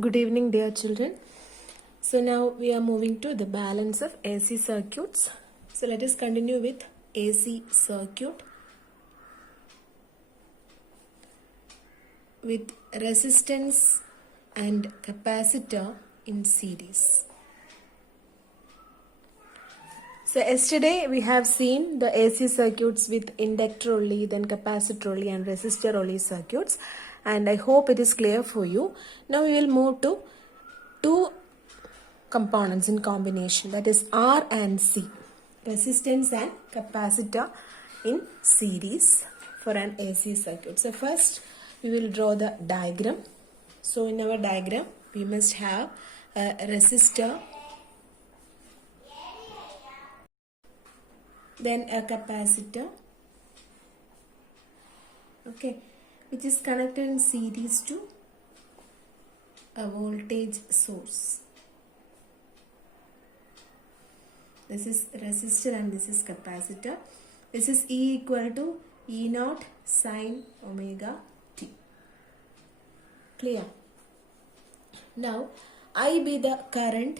Good evening, dear children. So now we are moving to the balance of AC circuits. So let us continue with AC circuit with resistance and capacitor in series. So yesterday we have seen the AC circuits with inductor only, then capacitor only and resistor only circuits, and I hope it is clear for you. Now we will move to two components in combination, that is R and C, resistance and capacitor in series for an AC circuit. So first we will draw the diagram. So in our diagram we must have a resistor, then a capacitor, okay, which is connected in series to a voltage source. This is resistor and this is capacitor. This is E equal to E naught sine omega t. Clear? Now I be the current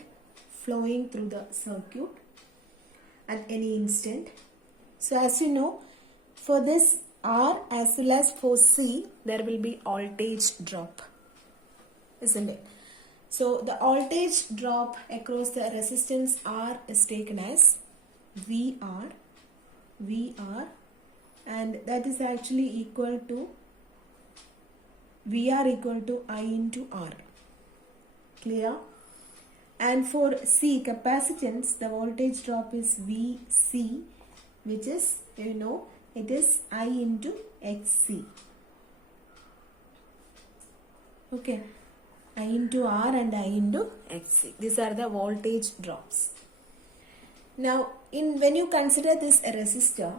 flowing through the circuit at any instant. So as you know, for this R as well as for C, there will be voltage drop, isn't it? So the voltage drop across the resistance R is taken as VR, and that is actually equal to VR equal to I into R. Clear? And for C, capacitance, the voltage drop is VC, which is, you know, it is I into XC. Okay, I into R and I into XC. These are the voltage drops. Now, when you consider this a resistor,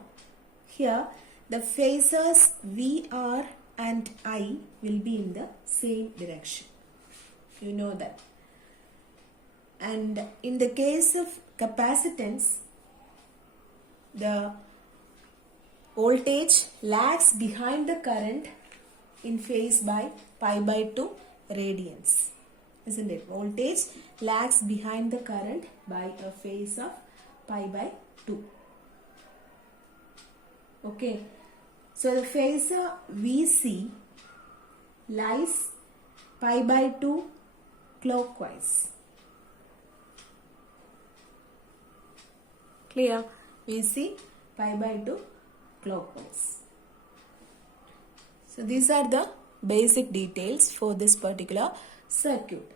here the phasors VR and I will be in the same direction. You know that. And in the case of capacitance, the voltage lags behind the current in phase by pi by 2 radians, isn't it? Voltage lags behind the current by a phase of pi by 2. Okay, so the phasor VC lies pi by 2 clockwise. Clear? VC pi by 2 clockwise. So these are the basic details for this particular circuit.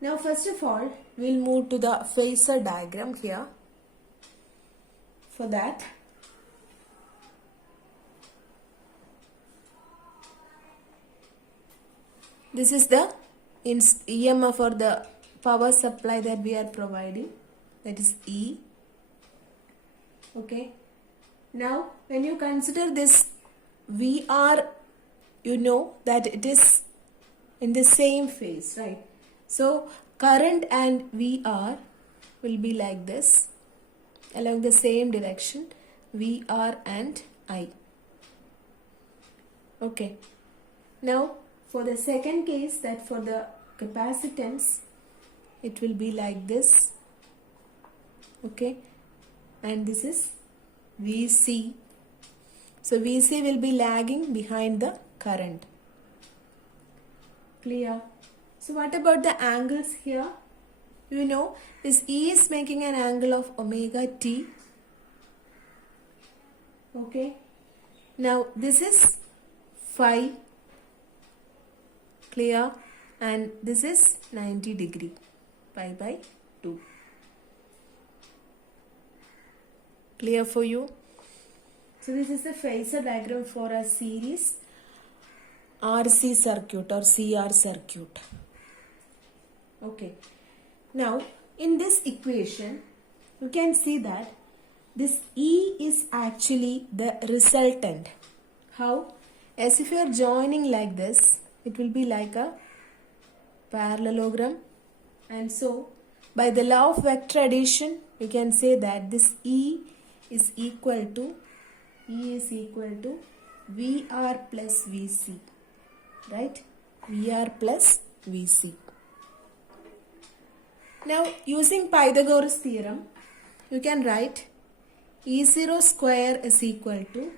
Now first of all, we will move to the phasor diagram here. For that, this is the EMF or the power supply that we are providing, that is E. Okay. Now when you consider this VR, you know that it is in the same phase, right? So current and VR will be like this, along the same direction, VR and I. Okay. Now for the second case, that for the capacitance, it will be like this. Okay. And this is VC. So VC will be lagging behind the current. Clear? So what about the angles here? You know, this E is making an angle of omega t. Okay. Now this is phi. Clear? And this is 90 degree, pi by 2. Clear for you? So this is the phasor diagram for a series RC circuit or CR circuit. Okay. Now in this equation, you can see that this E is actually the resultant. How? As if you are joining like this, it will be like a parallelogram. And so by the law of vector addition, you can say that this E is equal to VR plus VC, right? VR plus Vc. Now using Pythagoras theorem, you can write E0 square is equal to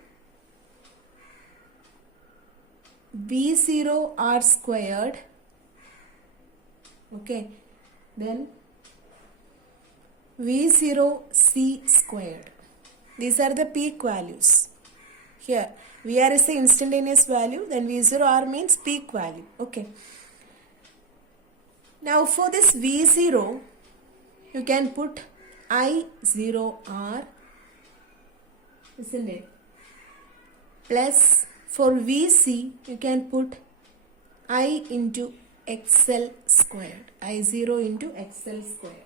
V0 R squared. Okay, then V0 C squared. These are the peak values. Here, VR is the instantaneous value, then V0 R means peak value. Okay. Now for this V0, you can put I0 R, isn't it? Plus for VC, you can put I into XL squared. I0 into XL squared.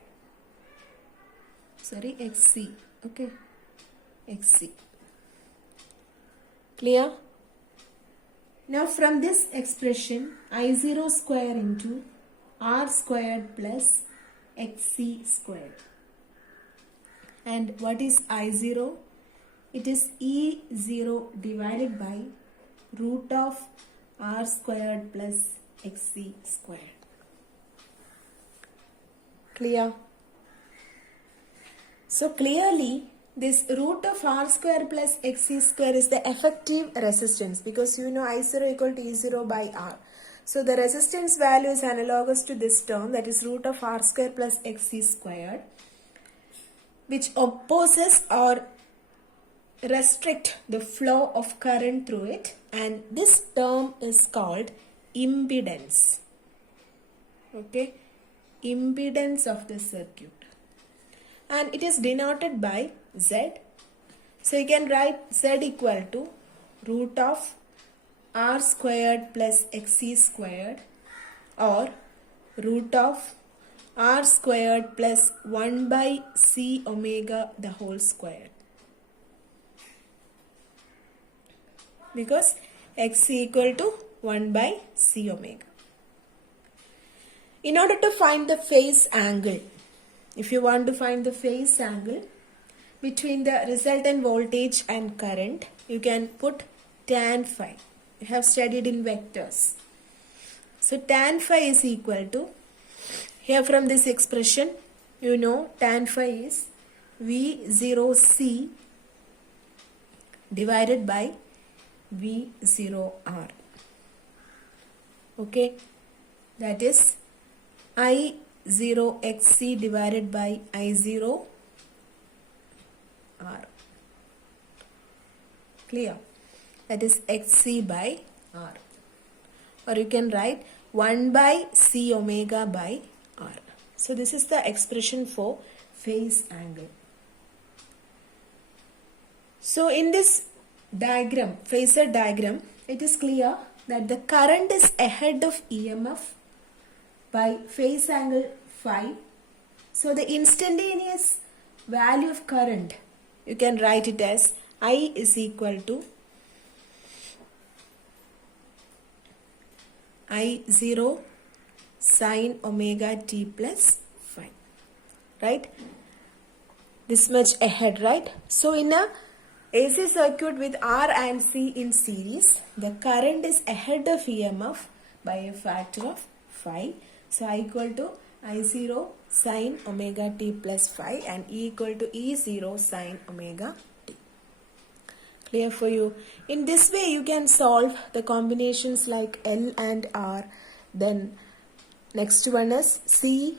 Sorry, XC. Okay. XC. Clear? Now from this expression, I0 square into R squared plus XC squared. And what is I0? It is E0 divided by root of R squared plus XC squared. Clear? So clearly, this root of R square plus XC square is the effective resistance, because you know I0 equal to E0 by R. So the resistance value is analogous to this term, that is root of R square plus XC squared, which opposes or restrict the flow of current through it, and this term is called impedance. Okay, impedance of the circuit, and it is denoted by Z. So you can write Z equal to root of R squared plus XC squared, or root of R squared plus 1 by C omega the whole squared, because XC equal to 1 by C omega. In order to find the phase angle, if you want to find the phase angle between the resultant voltage and current, you can put tan phi. You have studied in vectors. So tan phi is equal to, here from this expression, you know tan phi is V0C divided by V0R. Okay, that is I0XC divided by I0R. Clear? That is XC by R. Or you can write 1 by C omega by R. So this is the expression for phase angle. So in this diagram, phasor diagram, it is clear that the current is ahead of EMF by phase angle phi. So the instantaneous value of current, you can write it as I is equal to I0 sine omega t plus phi, right? This much ahead, right? So in a AC circuit with R and C in series, the current is ahead of EMF by a factor of phi. So I equal to I0 sine omega t plus phi and E equal to E0 sine omega t. Clear for you? In this way you can solve the combinations like L and R. Then next one is C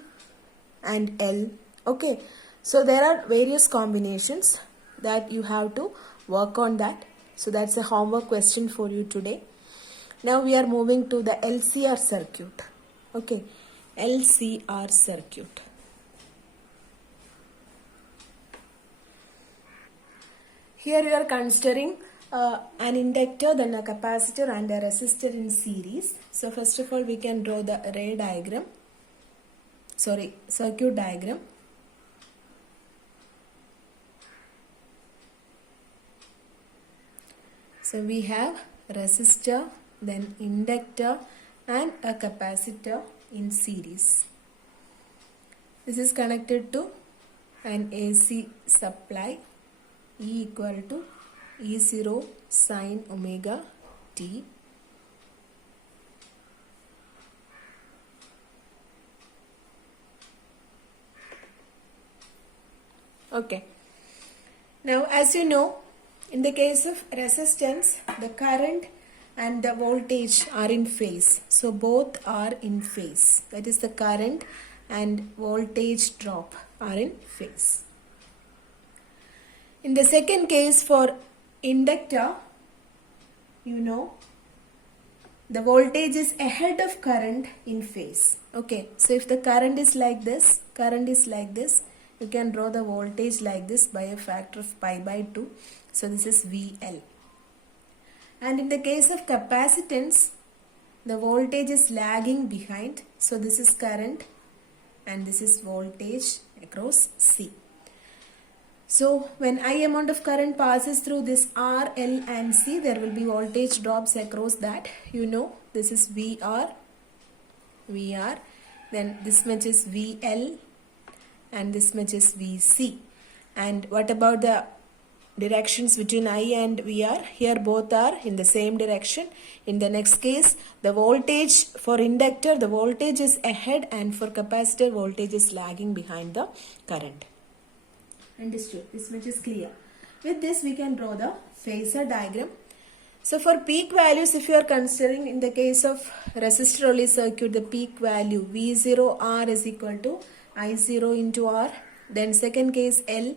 and L. Okay. So there are various combinations that you have to work on that. So that's a homework question for you today. Now we are moving to the LCR circuit. Okay. LCR circuit. Here we are considering an inductor, then a capacitor and a resistor in series. So first of all we can draw the circuit diagram. So we have resistor, then inductor and a capacitor in series. This is connected to an AC supply, E equal to E0 sine omega t. Okay. Now, as you know, in the case of resistance, the current and the voltage are in phase. So, both are in phase. That is, the current and voltage drop are in phase. In the second case, for inductor, you know, the voltage is ahead of current in phase. Okay, so if the current is like this, you can draw the voltage like this by a factor of pi by 2. So this is VL. And in the case of capacitance, the voltage is lagging behind. So this is current and this is voltage across C. So when I amount of current passes through this R, L and C, there will be voltage drops across that. You know, this is VR, then this much is VL and this much is VC. And what about the directions between I and VR? Here both are in the same direction. In the next case, the voltage for inductor, the voltage is ahead, and for capacitor, voltage is lagging behind the current. Understood? This much is clear. With this, we can draw the phasor diagram. So for peak values, if you are considering in the case of resistor only circuit, the peak value V0R is equal to I0 into R. Then second case L,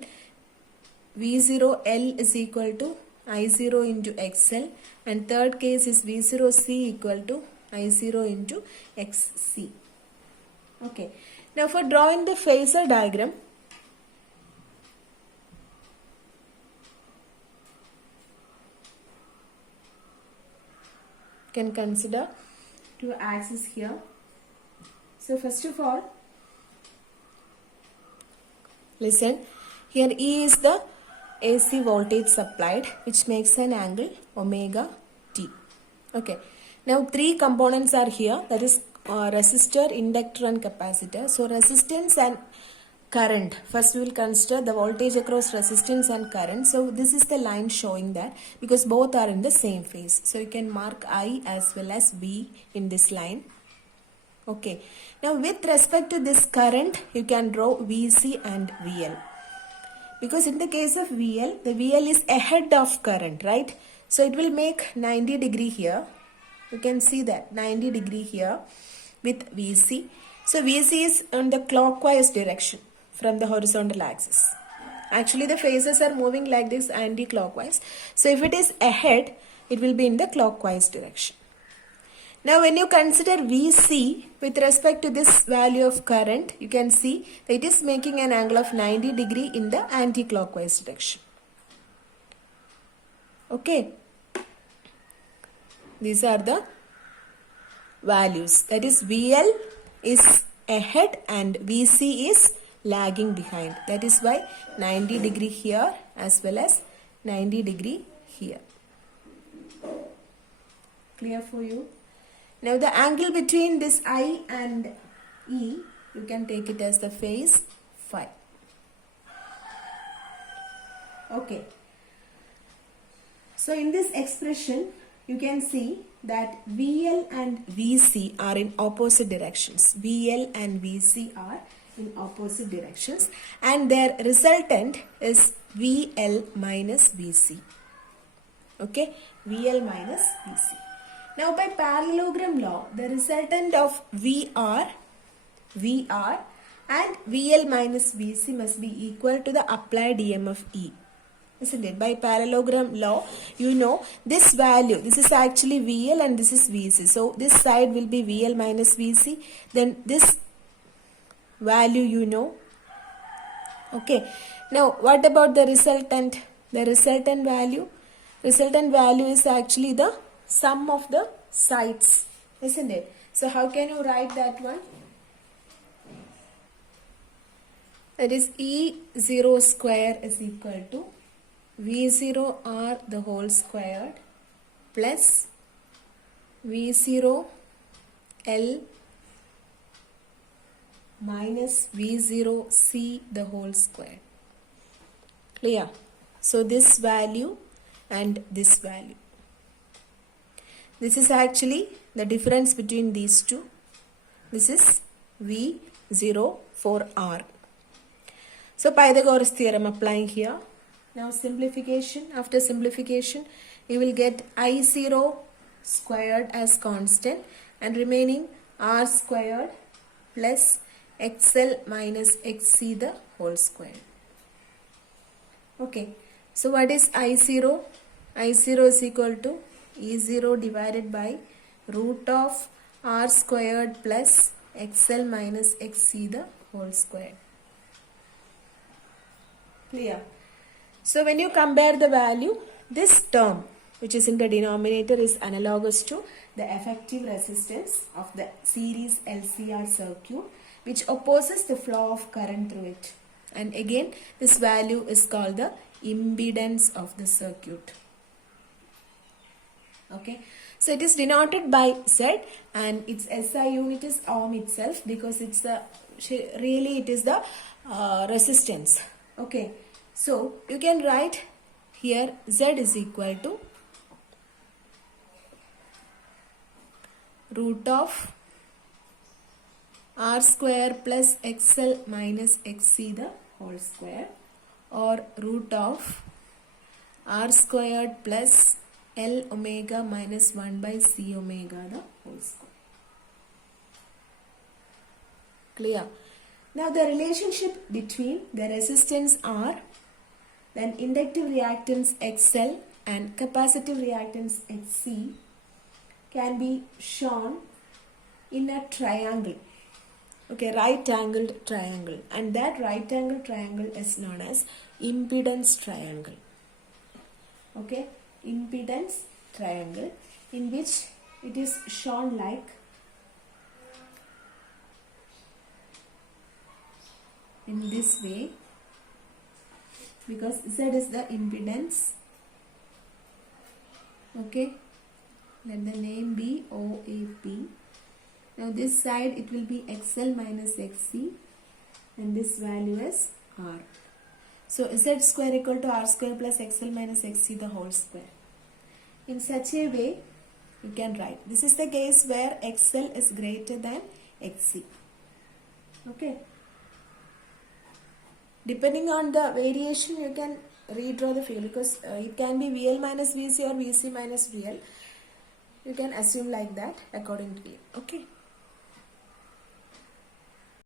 V0L is equal to I0 into XL. And third case is V0C equal to I0 into XC. Okay. Now for drawing the phasor diagram, can consider two axes here. So first of all, listen, here E is the AC voltage supplied, which makes an angle omega T. Okay. Now three components are here, that is resistor, inductor and capacitor. So resistance and current. First we will consider the voltage across resistance and current. So this is the line showing that, because both are in the same phase. So you can mark I as well as B in this line. Okay. Now with respect to this current, you can draw VC and VL. Because in the case of VL, the VL is ahead of current, right? So it will make 90 degree here. You can see that 90 degree here with VC. So VC is on the clockwise direction from the horizontal axis. Actually the phases are moving like this anti-clockwise. So if it is ahead, it will be in the clockwise direction. Now when you consider VC with respect to this value of current, you can see that it is making an angle of 90 degree in the anti-clockwise direction. Okay. These are the values. That is VL is ahead and VC is lagging behind. That is why 90 degree here as well as 90 degree here. Clear for you? Now the angle between this I and E, you can take it as the phase phi. Okay. So in this expression, you can see that VL and VC are in opposite directions. VL and VC are in opposite directions, and their resultant is VL minus VC. Okay, VL minus VC. Now by parallelogram law, the resultant of VR and VL minus VC must be equal to the applied EMF E. Isn't it? By parallelogram law, you know this value, this is actually VL and this is VC. So this side will be VL minus VC. Then this value you know. Okay. Now what about the resultant? The resultant value is actually the sum of the sides. Isn't it? So how can you write that one? That is E0 square is equal to V0R the whole squared plus V0L minus V0C the whole squared. Clear? So this value and this value. This is actually the difference between these two. This is V0 for R. So Pythagoras theorem applying here. Now simplification. After simplification, you will get I0 squared as constant and remaining R squared plus XL minus XC the whole square. Okay. So what is I0? I0 is equal to E0 divided by root of R squared plus XL minus XC the whole square. Clear? So when you compare the value, this term which is in the denominator is analogous to the effective resistance of the series LCR circuit, which opposes the flow of current through it. And again, this value is called the impedance of the circuit. Okay. So it is denoted by Z and its SI unit is ohm itself, because it's the really it is the resistance. Okay. So you can write here Z is equal to root of R square plus XL minus XC the whole square, or root of R squared plus L omega minus 1 by C omega the whole square. Clear? Now the relationship between the resistance R, then inductive reactance XL and capacitive reactance XC can be shown in a triangle. Okay, right angled triangle, and that right angled triangle is known as impedance triangle. Okay, impedance triangle, in which it is shown like in this way, because Z is the impedance. Okay, let the name be OAP. Now this side it will be XL minus XC and this value is R. So Z square equal to R square plus XL minus XC the whole square. In such a way you can write. This is the case where XL is greater than XC. Okay. Depending on the variation you can redraw the figure, because it can be VL minus VC or VC minus VL. You can assume like that according to you. Okay.